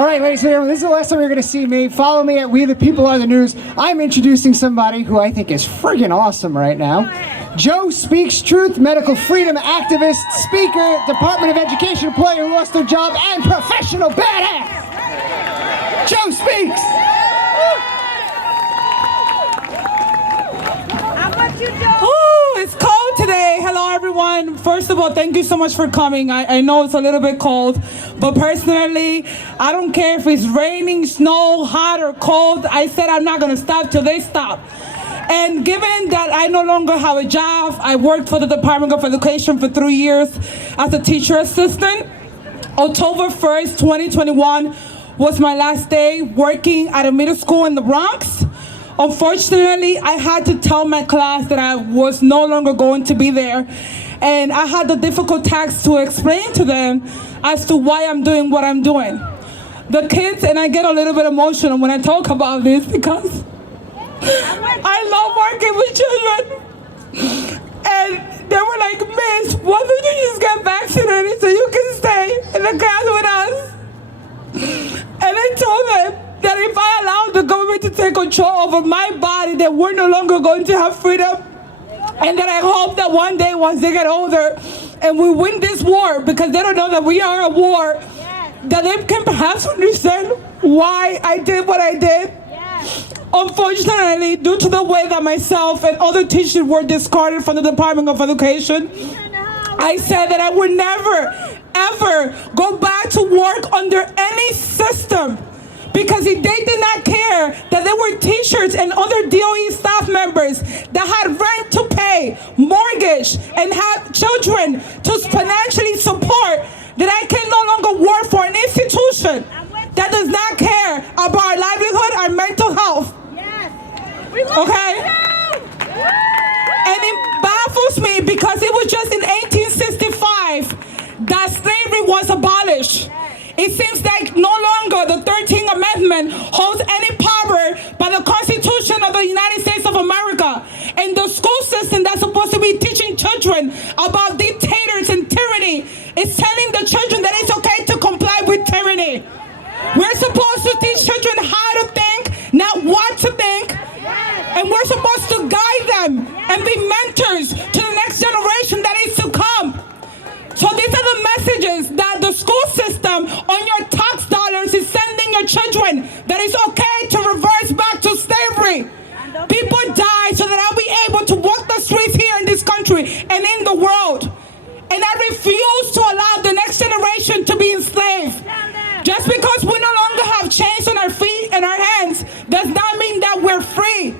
All right, ladies and gentlemen, this is the last time you're going to see me. Follow me at We the People Are the News. I'm introducing somebody who I think is friggin' awesome right now. JoSpeaksTruth, medical freedom activist, speaker, Department of Education employee who lost their job, and professional badass. Joe Speaks. Oh, it's cold today. Hello, everyone. First of all, thank you so much for coming. I know it's a little bit cold, but personally, I don't care if it's raining, snow, hot, or cold. I said I'm not going to stop till they stop. And given that I no longer have a job, I worked for the Department of Education for 3 years as a teacher assistant. October 1st, 2021 was my last day working at a middle school in the Bronx. Unfortunately, I had to tell my class that I was no longer going to be there. And I had the difficult task to explain to them as to why I'm doing what I'm doing. The kids, and I get a little bit emotional when I talk about this because I love working with children. And they were like, Miss, why don't you just get vaccinated so you can stay in the class with us? And I told them that if I allowed the government to take control over my body, that we're no longer going to have freedom. And that I hope that one day, once they get older and we win this war, because they don't know that we are at war, that they can perhaps understand why I did what I did. Unfortunately, due to the way that myself and other teachers were discarded from the Department of Education, I said that I would never, ever go back to work under any system. Because if they did not care that there were teachers and other DOE staff members that had rent to pay, mortgage, and had children to financially support, that I can no longer work for an institution that does not care about our livelihood, our mental health. Okay? And it baffles me because it was just in 1865 that slavery was abolished. It seems like no longer the 13th Amendment holds any power by the Constitution of the United States of America. And the school system that's supposed to be teaching children about dictators and tyranny is telling the children that it's okay to comply with tyranny. We're supposed to teach children how to think, not what to think. And we're supposed to guide them and be mentors to the next generation that is to come. So these are the messages that the school system on your tax dollars is sending your children, that it's okay to reverse back to slavery. People die so that I'll be able to walk the streets here in this country and in the world. And I refuse to allow the next generation to be enslaved. Just because we no longer have chains on our feet and our hands does not mean that we're free.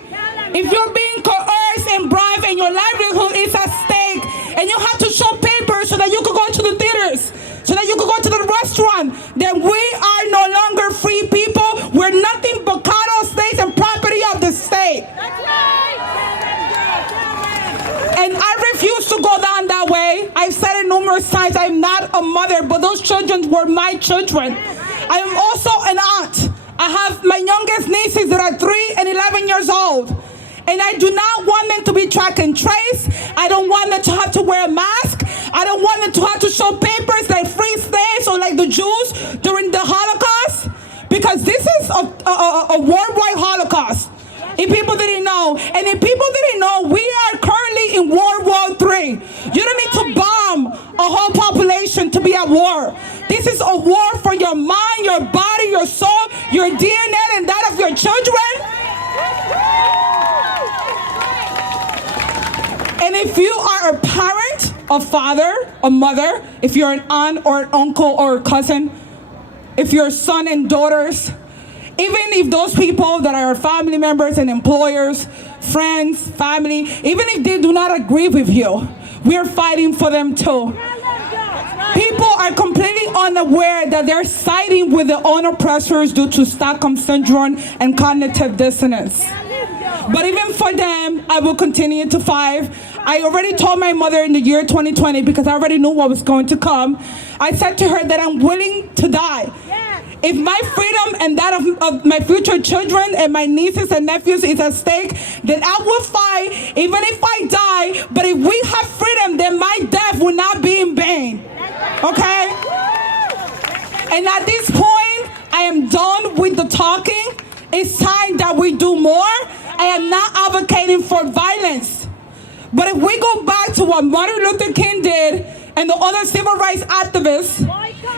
If you're being coerced and bribed and your livelihood is at stake and you have to show papers so that you could go to the theaters, so that you could go to the restaurant, then we are no longer free people. We're nothing but cattle, slaves, and property of the state. And I refuse to go down that way. I've said it numerous times. I'm not a mother, but those children were my children. I am also an aunt. I have my youngest nieces that are 3 and 11 years old. And I do not want them to be track and trace. I don't want them to have to wear a mask. I don't want them to have to show papers like free slaves or like the Jews during the Holocaust. Because this is a worldwide Holocaust. If people didn't know. And if people didn't know, we are currently in World War III. You don't need to bomb a whole population to be at war. This is a war for your mind, your body, your soul, your DNA, and that of your children. And if you are a parent, a father, a mother, if you're an aunt or an uncle or a cousin, if you're son and daughters, even if those people that are family members and employers, friends, family, even if they do not agree with you, we're fighting for them too. People are completely unaware that they're siding with their own oppressors due to Stockholm Syndrome and cognitive dissonance. But even for them, I will continue to fight. I already told my mother in the year 2020, because I already knew what was going to come, I said to her that I'm willing to die. If my freedom and that of my future children and my nieces and nephews is at stake, then I will fight even if I die. But if we have freedom, then my death will not be in vain. Okay? And at this point, I am talking. It's time that we do more. I am not advocating for violence. But if we go back to what Martin Luther King did and the other civil rights activists,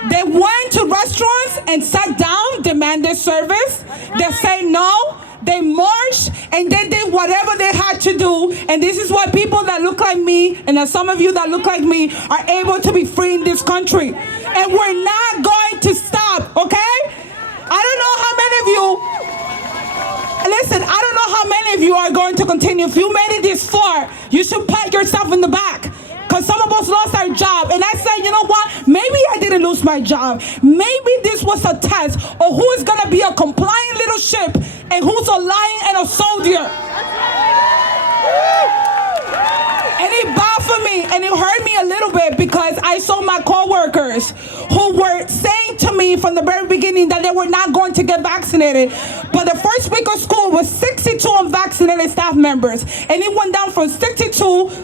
they went to restaurants and sat down, demanded service. They say no. They marched and they did whatever they had to do. And this is why people that look like me and some of you that look like me are able to be free in this country. And we're not going to stop, okay? I don't know how many of you, listen, I don't know how many of you are going to continue. If you made it this far, you should pat yourself in the back. Because some of us lost our job. And I said, you know what? Maybe I didn't lose my job. Maybe this was a test of who is going to be a compliant little ship and who's a lion and a soldier. And it bothered me and it hurt me a little bit because I saw my coworkers who were saying to me from the very beginning that they were not going to get vaccinated. But the first week of school was 62 unvaccinated staff members. And it went down from 62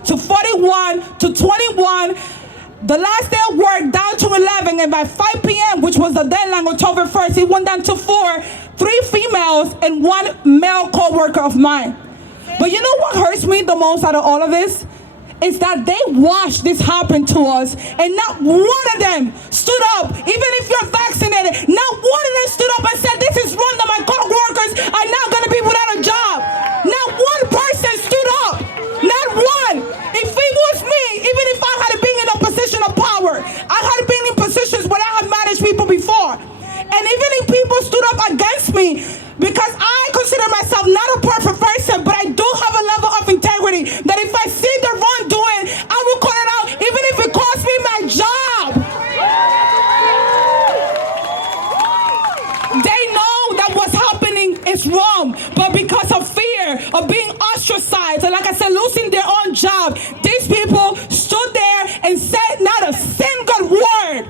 to 41 to 21. The last day of work down to 11. And by 5 p.m., which was the deadline, October 1st, it went down to 4, 3 females and 1 male coworker of mine. But you know what hurts me the most out of all of this? Is that they watched this happen to us and not one of them stood up. Even if you're vaccinated, not one of them stood up and said, this is wrong that my co-workers are not going to be without a job. Not one person stood up. Not one. If it was me, even if I had been in a position of power, I had been in positions where I had managed people before. And even if people stood up against me, because I consider myself not a perfect person, but I do have a level of integrity that if I see the wrongdoing, I will call it out, even if it costs me my job. They know that what's happening is wrong, but because of fear of being ostracized, and like I said, losing their own job, these people stood there and said not a single word.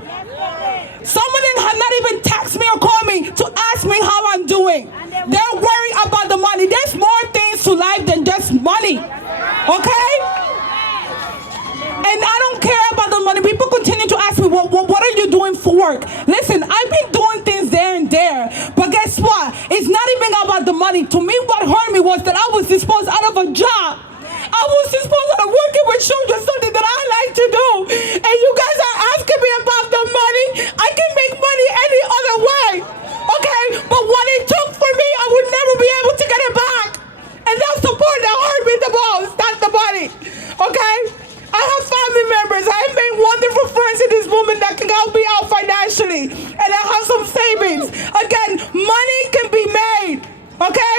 Some of them have not even texted me or called me to ask me how I'm doing. They're worried about the money. There's more things to life than just money. Okay? And I don't care about the money. People continue to ask me, what are you doing for work? Listen, I've been doing things there and there. But guess what? It's not even about the money. To me, what hurt me was that I was disposed out of a job. I was disposed out of working with children, something that I like to do. And you guys are asking me about the money. I can make money any other way. Okay? But what it took for me, I would never be able to get it back. And that's the part that hurt me the most. That's the money. Okay? I have family members. I have made wonderful friends in this movement that can help me out financially. And I have some savings. Again, money can be made. Okay?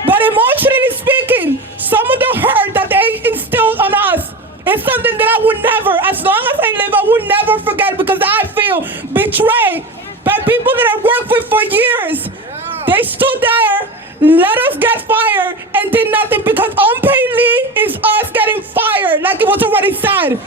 But emotionally speaking, some of the hurt that they instilled on us is something that I would never, as long as I live, I would never forget, because I feel betrayed by people that I worked with for years. They stood there, let us get fired, and did nothing, because unpaid leave is us getting fired, like it was already said.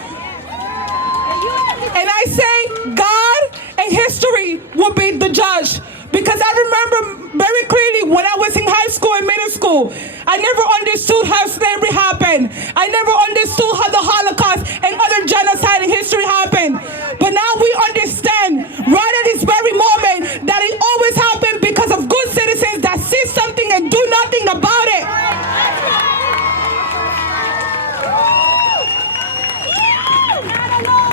And I say God and history will be the judge. Because I remember very clearly when I was in high school and middle school, I never understood how slavery happened. I never understood how the Holocaust and other genocide in history happened. But now we understand right at this very moment that it always happened because of good citizens that see something and do nothing about it.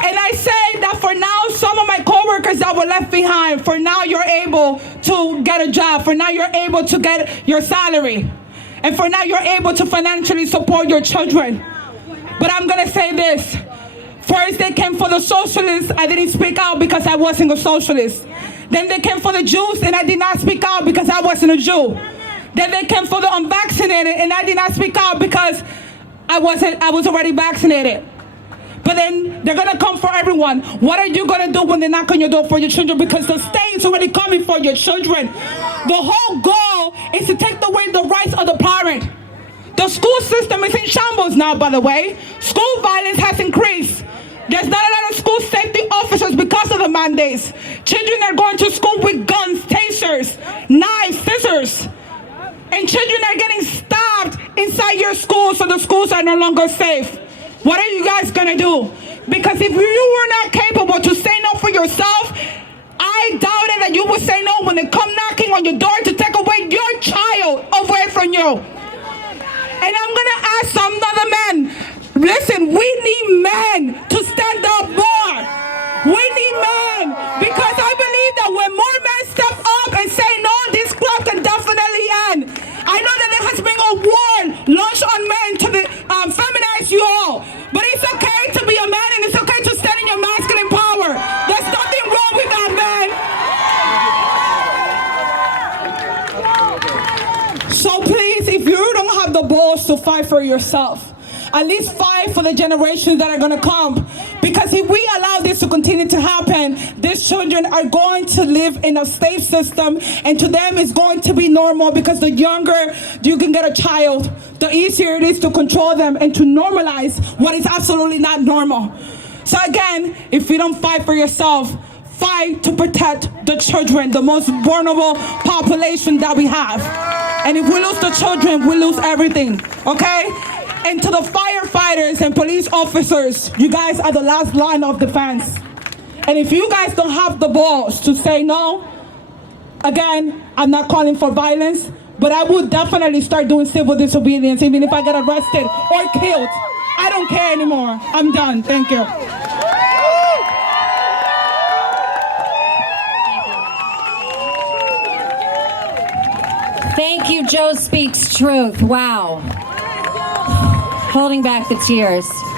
And I say that for now, some of my coworkers that were left behind, for now you're able to get a job. For now you're able to get your salary. And for now you're able to financially support your children. But I'm going to say this. First they came for the socialists. I didn't speak out because I wasn't a socialist. Then they came for the Jews and I did not speak out because I wasn't a Jew. Then they came for the unvaccinated and I did not speak out because I was already vaccinated. But then they're going to come for everyone. What are you going to do when they knock on your door for your children? Because the state is already coming for your children. The whole goal is to take away the rights of the parent. The school system is in shambles now, by the way. School violence has increased. There's not a lot of school safety officers because of the mandates. Children are going to school with guns, tasers, knives, scissors. And children are getting stabbed inside your school, so the schools are no longer safe. What are you guys gonna do? Because if you were not capable to say no for yourself, I doubted that you would say no when they come knocking on your door to you. And I'm gonna ask some other men. Listen, we need men to stand up more. We need men because I believe that when more men step up and say no, this club can definitely end. I know that there has been a war launched on men to feminize you all, but it's okay to be a man and it's okay to stand in your masculine power. There's nothing wrong with that, man. So please, if you don't have the balls to fight for yourself, at least fight for the generations that are going to come. Because if we allow this to continue to happen, these children are going to live in a slave system, and to them it's going to be normal, because the younger you can get a child, the easier it is to control them and to normalize what is absolutely not normal. So again, if you don't fight for yourself, fight to protect the children, the most vulnerable population that we have. And if we lose the children, we lose everything, okay? And to the firefighters and police officers, you guys are the last line of defense. And if you guys don't have the balls to say no, again, I'm not calling for violence, but I would definitely start doing civil disobedience, even if I get arrested or killed. I don't care anymore. I'm done. Thank you. Thank you, Joe Speaks Truth. Wow. Holding back the tears.